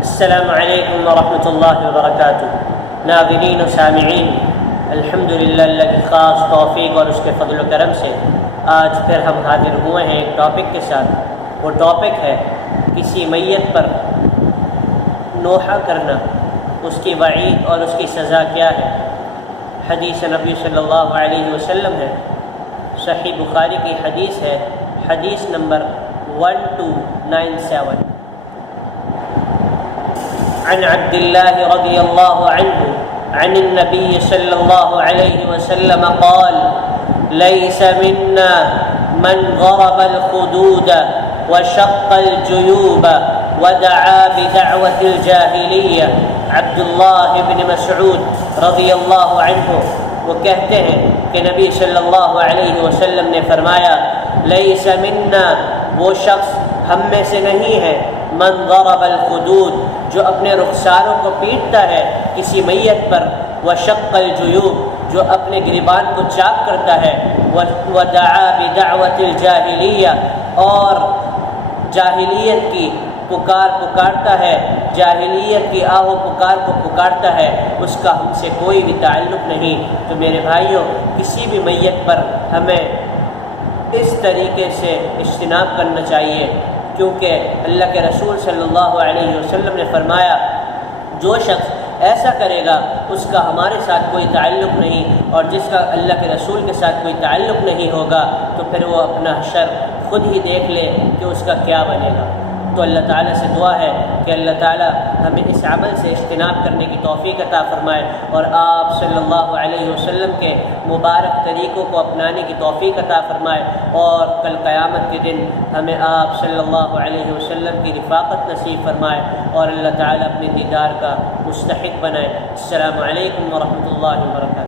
السلام علیکم ورحمۃ اللہ وبرکاتہ۔ ناظرین و سامعین، الحمدللہ اللہ کی خاص توفیق اور اس کے فضل و کرم سے آج پھر ہم حاضر ہوئے ہیں ایک ٹاپک کے ساتھ۔ وہ ٹاپک ہے کسی میت پر نوحہ کرنا، اس کی وعید اور اس کی سزا کیا ہے۔ حدیث نبی صلی اللہ علیہ وسلم ہے، صحیح بخاری کی حدیث ہے، حدیث نمبر 1297۔ عن عبد الله رضي الله عنه عن النبي صلى الله عليه وسلم قال: ليس منا من ضرب الخدود وشق الجيوب ودعا بدعوة الجاهلية۔ عبد الله بن مسعود رضی اللہ عنہ وہ کہتے ہیں کہ نبی صلی اللہ علیہ وسلم نے فرمایا: لیس منا، وہ شخص ہم میں سے نہیں ہے، من ضرب الخدود، جو اپنے رخساروں کو پیٹتا ہے کسی میت پر، وشق الجیوب، جو اپنے گریبان کو چاک کرتا ہے، ودعا بدعوت الجاہلیہ، اور جاہلیت کی پکارتا ہے، جاہلیت کی آہ و پکار کو پکارتا ہے، اس کا ہم سے کوئی بھی تعلق نہیں۔ تو میرے بھائیوں، کسی بھی میت پر ہمیں اس طریقے سے اجتناب کرنا چاہیے، کیونکہ اللہ کے رسول صلی اللہ علیہ وسلم نے فرمایا جو شخص ایسا کرے گا اس کا ہمارے ساتھ کوئی تعلق نہیں، اور جس کا اللہ کے رسول کے ساتھ کوئی تعلق نہیں ہوگا تو پھر وہ اپنا حشر خود ہی دیکھ لے کہ اس کا کیا بنے گا۔ تو اللہ تعالیٰ سے دعا ہے کہ اللہ تعالیٰ ہمیں اس عمل سے اجتناب کرنے کی توفیق عطا فرمائے، اور آپ صلی اللہ علیہ وسلم کے مبارک طریقوں کو اپنانے کی توفیق عطا فرمائے، اور کل قیامت کے دن ہمیں آپ صلی اللہ علیہ وسلم کی رفاقت نصیب فرمائے، اور اللہ تعالیٰ اپنے دیدار کا مستحق بنائے۔ السلام علیکم ورحمۃ اللہ وبرکاتہ۔